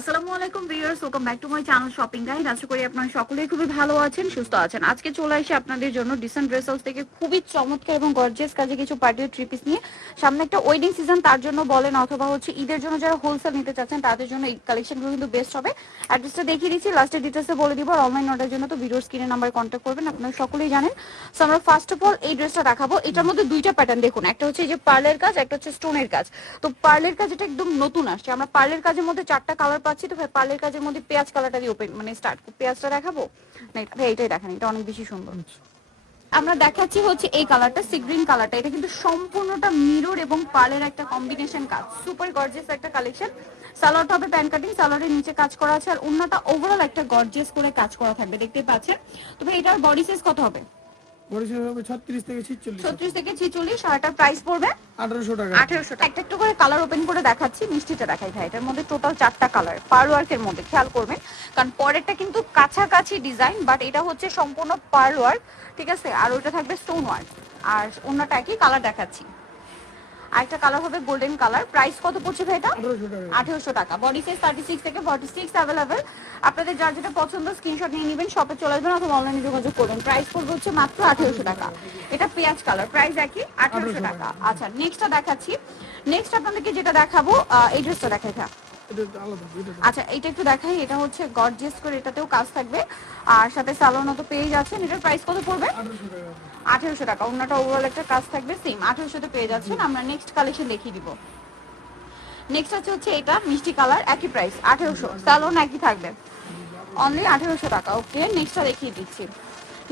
আসসালামু আলাইকুম viewers welcome তার জন্য বলেন অথবা হচ্ছে ঈদের জন্য যারা হোলসেল নিতে চাচ্ছেন, তাদের জন্য এই কালেকশনগুলো কিন্তু বেস্ট হবে। অ্যাড্রেসটা দেখিয়ে দিচ্ছি লাস্টের ডিটেলসে বলে দিব অনলাইন অর্ডার জন্য তো ভিডিওর স্ক্রিনে নাম্বার কন্ট্যাক্ট করবেন, আপনারা সকলেই জানেন। সো আমরা ফার্স্ট অফ অল এই ড্রেসটা দেখাবো। এটার মধ্যে দুইটা প্যাটার্ন দেখুন, একটা হচ্ছে যে পার্লের কাজ, একটা হচ্ছে স্টোনের কাজ। তো পার্লের কাজ এটা একদম নতুন আসছে। আমরা পার্লের কাজের মধ্যে চারটা কালার পাচ্ছি তো ভাই পার্লের কাজের মধ্যে পেঁয়াজ কালারটা দিয়ে ওপেন মানে স্টার্ট পেঁয়াজটা দেখাবো? না এটা- ভাই এটাই দেখেন এটা অনেক বেশি সুন্দর। আমরা দেখাচ্ছি হচ্ছে এই কালারটা সি গ্রিন কালারটা। এটা কিন্তু সম্পূর্ণটা মিরর এবং পার্লের একটা কম্বিনেশন কাজ। সুপার গর্জিয়াস একটা কালেকশন সালোয়ারটা হবে প্যান কাটিং সালোয়ারের নিচে কাজ করা আছে। আর অন্যটা ওভারঅল একটা গর্জিয়াস করে কাজ করা থাকবে দেখতে পাচ্ছেন? তো ভাই এটার বডি সাইজ কত হবে? হবে থেকে ছিচল্লিশ। ছত্রিশ থেকে ছিচল্লিশ আর এটার প্রাইস পড়বে? টাকা। টাকা। একটা একটু করে কালার ওপেন করে দেখাচ্ছি মিষ্টিটা দেখাই ভাই। এটার মধ্যে টোটাল চারটা কালার মধ্যে খেয়াল করবেন। কারণ পরেরটা কিন্তু কাছাকাছি ডিজাইন বাট এটা হচ্ছে সম্পূর্ণ পার ওয়ার্ক ঠিক আছে? আর ওটা থাকবে স্টোন ওয়ার্ক আর অন্যটা একই কালার দেখাচ্ছি। আরেকটা কালার হবে গোল্ডেন কালার প্রাইস কত পড়ছে ভাই এটা? আঠারোশো টাকা। বডি সাইজ থার্টি সিক্স থেকে ফর্টি সিক্স অ্যাভেলেবেল আপনাদের যার যেটা পছন্দ স্ক্রিনশট নিয়ে নেবেন শপে চলে আসবেন অথবা অনলাইনে যোগাযোগ করবেন প্রাইস পড়বে হচ্ছে মাত্র আঠেরোশো টাকা। এটা পেঁয়াজ কালার প্রাইস একই আঠেরোশো টাকা। আচ্ছা নেক্সটটা দেখাচ্ছি। নেক্সট আপনাদেরকে যেটা দেখাবো এই ড্রেসটা দেখাই আচ্ছা এটা একটু দেখাই এটা হচ্ছে গর্জিয়াস করে এটাতেও কাজ থাকবে। আর সাথে সালোনা তো পেয়ে যাচ্ছেন এটার প্রাইস কত পড়বে? আঠারোশো টাকা। অন্যটা ওভারঅল একটা কাজ থাকবে সেম আঠেরোশোতে পেয়ে যাচ্ছেন আমরা নেক্সট কালেকশন দেখিয়ে দিব। নেক্সট আছে হচ্ছে এটা মিষ্টি কালার একই প্রাইস আঠেরোশো স্যালোন একই থাকবে। অনলি আঠেরোশো টাকা ওকে নেক্সটটা দেখিয়ে দিচ্ছি।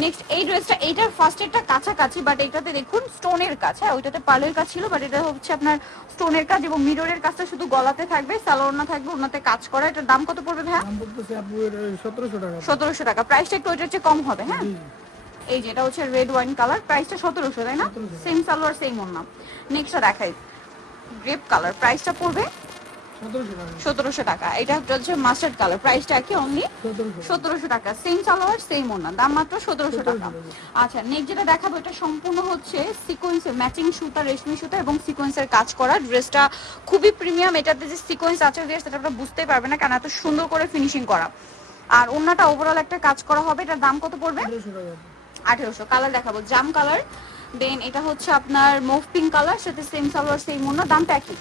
নেক্সট এই ড্রেসটা এইটার ফার্স্ট এরটা কাছাকাছি বাট এটাতে দেখুন স্টোনের কাজ। হ্যাঁ ওইটাতে পার্লের কাজ ছিল বাট এটা হচ্ছে আপনার স্টোনের কাজ এবং মিররের কাজটা শুধু গলাতে থাকবে সালোয়ার থাকবে ওনাতে কাজ করা। এটার দাম কত পড়বে এর সতেরোশো টাকা। সতেরোশো টাকা। প্রাইসটা একটু ওইটার চেয়ে কম হবে হ্যাঁ? এই যে এটা হচ্ছে রেড ওয়াইন কালার প্রাইসটা সতেরোশো তাই না? সেম সালোয়ার সেম ওন্না নেক্সটটা দেখাই। গ্রেপ কালার প্রাইসটা পড়বে সতেরোশো টাকা। এটা হচ্ছে মাস্টার্ড কালার। প্রাইসটা কি অনলি সতেরোশো। টাকা। সেম সালোয়ার সেম ওন্না দাম মাত্র সতেরোশো টাকা। আচ্ছা নেক্সট যেটা দেখাবো এটা সম্পূর্ণ হচ্ছে সিকোয়েন্সের ম্যাচিং সুতা রেশমি সুতা এবং সিকোয়েন্সের কাজ করা। ড্রেসটা খুবই প্রিমিয়াম এটাতে যে সিকোয়েন্স আছে ড্রেস সেটা আপনারা বুঝতেই পারবেন না কারণ এত সুন্দর করে ফিনিশিং করা। আর অন্যটা ওভারঅল একটা কাজ করা হবে। এটার দাম কত পড়বে? আঠারোশো কালার দেখাবো। জাম কালার দেন এটা হচ্ছে আপনার মুভ পিঙ্ক কালার সাথে সেম সালোয়ার সেম অন্য দামটা একই।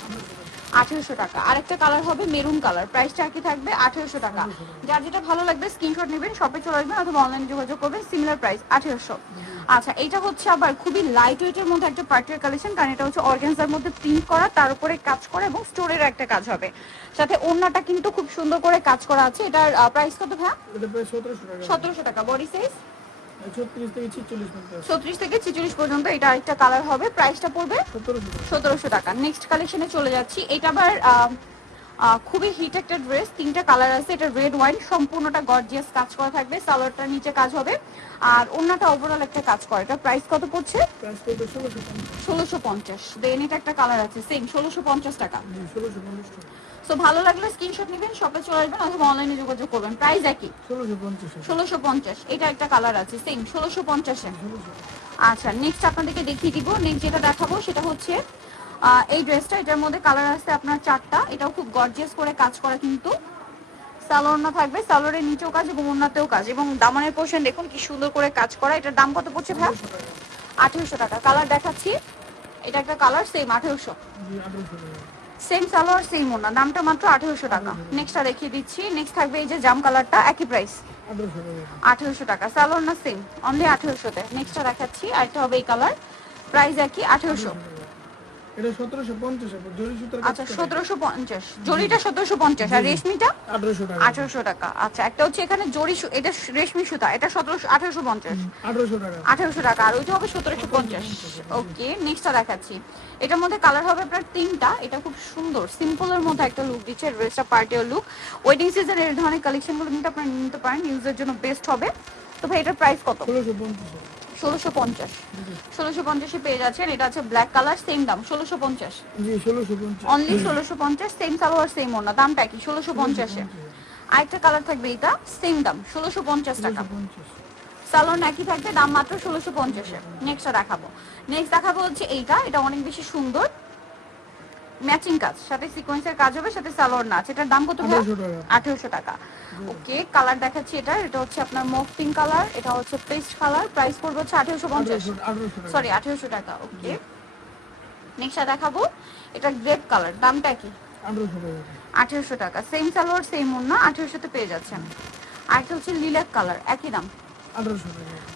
আঠেরোশো টাকা। আরেকটা কালার হবে মেরুন কালার প্রাইসটা একই থাকবে? আঠেরোশো টাকা। যার যেটা ভালো লাগবে স্ক্রিনশট নেবেন শপে চলে আসবেন অথবা অনলাইনে যোগাযোগ করবেন সিমিলার প্রাইস আঠেরোশো। আচ্ছা এটা হচ্ছে আবার খুবই লাইট ওয়েটের মধ্যে একটা পার্টির কালেকশন কারণ এটা হচ্ছে অর্গানজার মধ্যে প্রিন্ট করা তার উপরে কাজ করা এবং স্টোরের একটা কাজ হবে। সাথে ওড়নাটা কিন্তু খুব সুন্দর করে কাজ করা আছে। এটার প্রাইস কত টাকা। সতেরোশো টাকা। বডি সাইজ ছত্রিশ থেকে ছিচল্লিশ পর্যন্ত এটা আরেকটা কালার হবে। প্রাইসটা পড়বে সতেরোশো টাকা। নেক্সট কালেকশনে চলে যাচ্ছি। এটা আবার খুবই হিট একটা ড্রেস তিনটা কালার আছে এটা রেড ওয়াইন সম্পূর্ণটা গর্জিয়াস কাজ করা থাকবে সালোয়ারটার নিচে কাজ হবে। আর অন্যটা ওভারঅল একটা কাজ করে এটা প্রাইস কত পড়ছে? ষোলোশো পঞ্চাশ। দেন এটা একটা কালার আছে সেম ষোলোশো পঞ্চাশ টাকা। সো ভালো লাগলে স্ক্রিনশট নেবেন শপে চলে আসবেন অথবা অনলাইনে যোগাযোগ করবেন। প্রাইস একই। ষোলোশো পঞ্চাশ এটা একটা কালার আছে সেম ষোলোশো পঞ্চাশে। আচ্ছা নেক্সট আপনাদেরকে দেখিয়ে দিব নেক্সট যেটা দেখাবো সেটা হচ্ছে এই ড্রেসটা এটার মধ্যে কালার আছে আপনার চারটা। এটাও খুব গর্জিয়াস করে কাজ করা কিন্তু। সালোয়ার থাকবে। সালোয়ারের নিচেও কাজ এবং ওনাতেও কাজ। এবং দামানের পোর্শন দেখুন কি সুন্দর করে কাজ করা। এটার দাম কত পড়ছে ভাই? আঠেরোশো টাকা। কালার দেখাচ্ছি। এটা একটা কালার সেম আঠেরোশো। সেম সালোয়ার সেম ওনা দামটা মাত্র আঠেরোশো টাকা। নেক্সটটা দেখিয়ে দিচ্ছি। নেক্সট থাকবে এই যে জাম কালারটা একই প্রাইস আঠেরোশো টাকা। সালোয়ার না সেম অনলি আঠেরোশোতে। নেক্সটটা দেখাচ্ছি। আরেকটা হবে এই কালার প্রাইস একই, আঠেরোশো। এটা জরি সুতার আচ্ছা জরিটা আর রেশমিটা? টাকা। আচ্ছা একটা হচ্ছে এখানে জরি এটা রেশমি সুতা। এটা সতেরোশো আঠেরোশো পঞ্চাশ। আঠারোশো টাকা। আঠেরোশো টাকা। আর ওইটা হবে সতেরোশো পঞ্চাশ। ওকে নেক্সটটা দেখাচ্ছি। এটার মধ্যে কালার হবে আপনার তিনটা। এটা খুব সুন্দর সিম্পলের মধ্যে একটা লুক দিচ্ছে ড্রেসটা পার্টিও লুক ওয়েডিং সিজন এর ধরনের কালেকশনগুলো কিন্তু আপনারা নিতে পারেন। ইউজের জন্য বেস্ট হবে। তো ভাই এটার প্রাইস কত? ষোলোশো পঞ্চাশ। ষোলোশো পঞ্চাশ। ষোলোশো পঞ্চাশে পেয়ে যাচ্ছেন এটা আছে ব্ল্যাক কালার সেম দাম ষোলোশো পঞ্চাশ। অনলি ষোলোশো পঞ্চাশ। সেম সালোয়ার সেম ওনা দামটা কি ষোলোশো পঞ্চাশে। আরেকটা কালার থাকবে এটা সেম দাম ষোলোশো পঞ্চাশ টাকা। সালোন সালোয়ার একই থাকবে দাম মাত্র ষোলোশো পঞ্চাশে। নেক্সটটা দেখাবো। নেক্সট দেখাবো হচ্ছে এইটা এটা অনেক বেশি সুন্দর। ম্যাচিং কাজ সাথে সিকোয়েন্সের কাজ হবে সাথে সালোয়ার নাচ এটার দাম কত আঠারোশো টাকা। ওকে কালার দেখাচ্ছি এটা এটা হচ্ছে আপনার মফ পিঙ্ক কালার এটা হচ্ছে পেস্ট কালার প্রাইস পড়বে হচ্ছে আঠেরোশো পঞ্চাশ। সরি আঠেরোশো টাকা। ওকে নেক্সট দেখাবো এটা গ্রেপ কালার দামটা কি? আঠারোশো টাকা। সেম সালোয়ার সেম ওন্না আঠেরোশোতে পেয়ে যাচ্ছেন। আর একটা হচ্ছে লিলাক কালার একই দাম।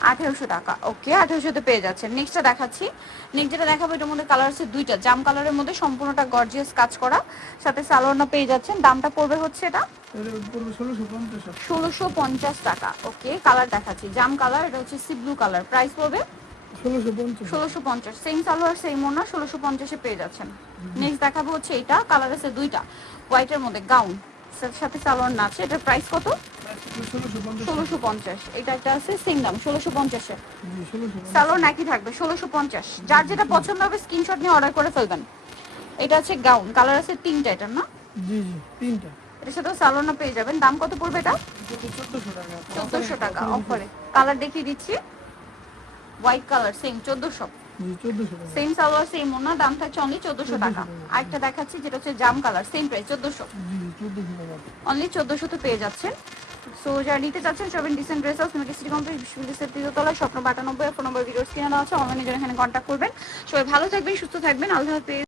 আঠারোশো টাকা। ওকে আঠেরোশোতে পেয়ে যাচ্ছেন। নেক্সটটা দেখাচ্ছি। নেক্সট যেটা দেখাবো এটার মধ্যে কালার আছে দুইটা। জাম কালারের মধ্যে সম্পূর্ণটা গর্জিয়াস কাজ করা। সাথে সালোয়ারটা পেয়ে যাচ্ছেন। দামটা পড়বে হচ্ছে এটা? ষোলোশো পঞ্চাশ টাকা। ওকে কালার দেখাচ্ছি। জাম কালার এটা হচ্ছে সি ব্লু কালার প্রাইস পড়বে? ষোলোশো পঞ্চাশ। সেম সালোয়ার সেম ওনা ষোলোশো পঞ্চাশে পেয়ে যাচ্ছেন। নেক্সট দেখাবো হচ্ছে এটা। কালার আছে দুইটা। হোয়াইটের মধ্যে গাউন সাথে সালোয়ার না আছে। এটার প্রাইস কত? ষোলোশো পঞ্চাশ। এটা একটা আছে সেম দাম ষোলোশো পঞ্চাশে। জি ষোলোশো পঞ্চাশ। সালোয়ার নাকি থাকবে ষোলোশো পঞ্চাশ। যার যেটা পছন্দ হবে স্ক্রিনশট নিয়ে অর্ডার করে ফেলবেন। এটা হচ্ছে গাউন কালার আছে তিনটা এটার না? জি জি তিনটা। এটার সাথেও সালোয়ার পেয়ে যাবেন। দাম কত পড়বে এটা? চোদ্দোশো টাকা। অফারে কালার দেখিয়ে দিচ্ছি। হোয়াইট কালার সেম চোদ্দোশো। সেম সালোয়ার সেম ওনা দাম থাকছে অনলি চোদ্দোশো টাকা। আরেকটা দেখাচ্ছি যেটা হচ্ছে জাম কালার সেম প্রাইস চোদ্দোশো। চোদ্দোশো অনলি চোদ্দোশোতে পেয়ে যাচ্ছেন। সো যারা নিতে চাচ্ছেন সবেন ডিসেন্ট ড্রেস হাউস মিউটি সিটি কমপ্লেক্স বিশ্ববিদ্যালয়ের তৃতীয়তলায় স্বপ্ন বাটানব্বই ফোন নম্বর ভিডিওস কিনে দেওয়া আছে। অনলাইনে যারা এখানে কন্ট্যাক্ট করবেন। সবাই ভালো থাকবেন, সুস্থ থাকবেন। আল্লাহ হাফেজ।